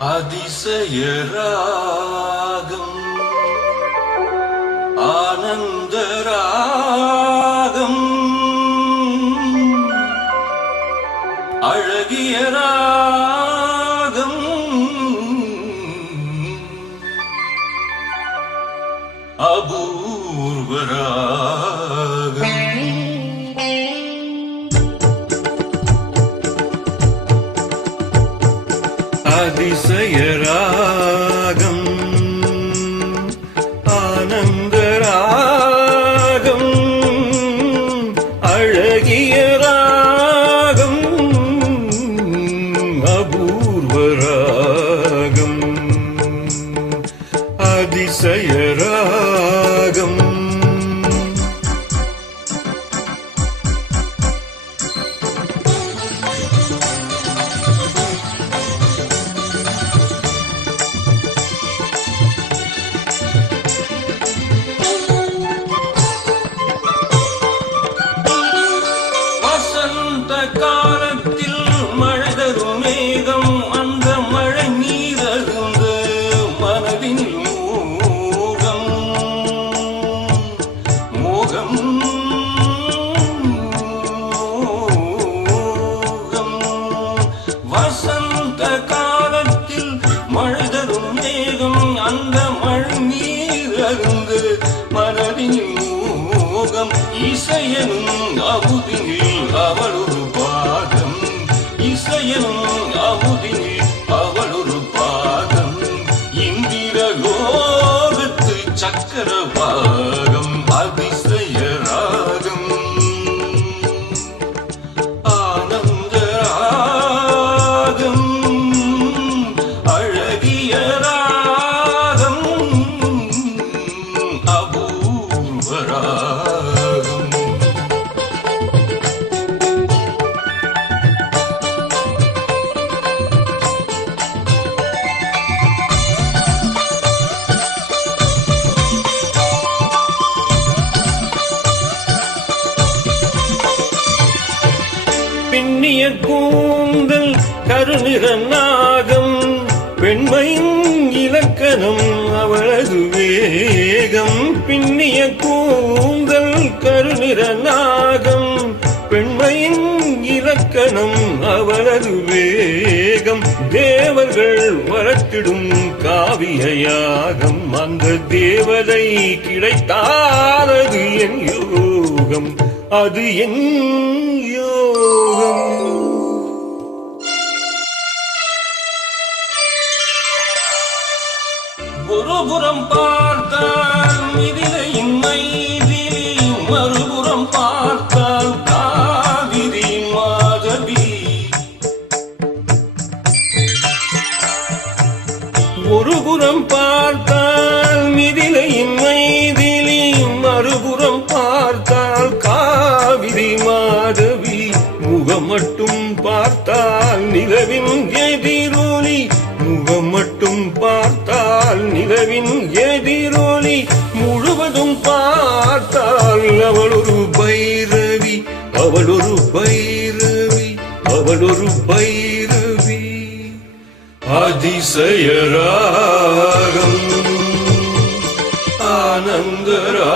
அதிசயராகம். ஆனந்தராகம். அழகியராகம். Abu அதிசயராகம் மழை நீரருந்து மனதின் மூகம் இசையனும் அமுதினில் அவள் ஒரு பாகம். இசையனும் அமுதினில் அவள் ஒரு பாகம். இந்திர லோகத்து சக்கரவா கூந்தல் கருநிற நாகம் பெண்மையின் இலக்கணம் அவளது வேகம். பின்னிய கூந்தல் கருநிற நாகம் பெண்மையின் இலக்கணம் அவளது வேகம். தேவர்கள் வளர்த்திடும் காவியயாகம் அந்த தேவதை கிடைத்தாரது என் யோகம். அது என் யோகம். ஒருபுறம் பார்த்தால் மிதிலையின் மைதிலி மறுபுறம் பார்த்தால் காவிரி மாதவி. ஒருபுறம் பார்த்தால் மிதிலையின் மைதிலி மறுபுறம் பார்த்தால் காவிரி மாதவி. முகம் மட்டும் பார்த்தால் நிலவின் எதிரொலி உருவம் மட்டும் பார்த்தால் நிலவின் எதிரொலி முழுவதும் பார்த்தால் அவள் ஒரு பைரவி அவள் ஒரு பைரவி. அவள் ஒரு பைரவி அதிசயராகம் ஆனந்தரா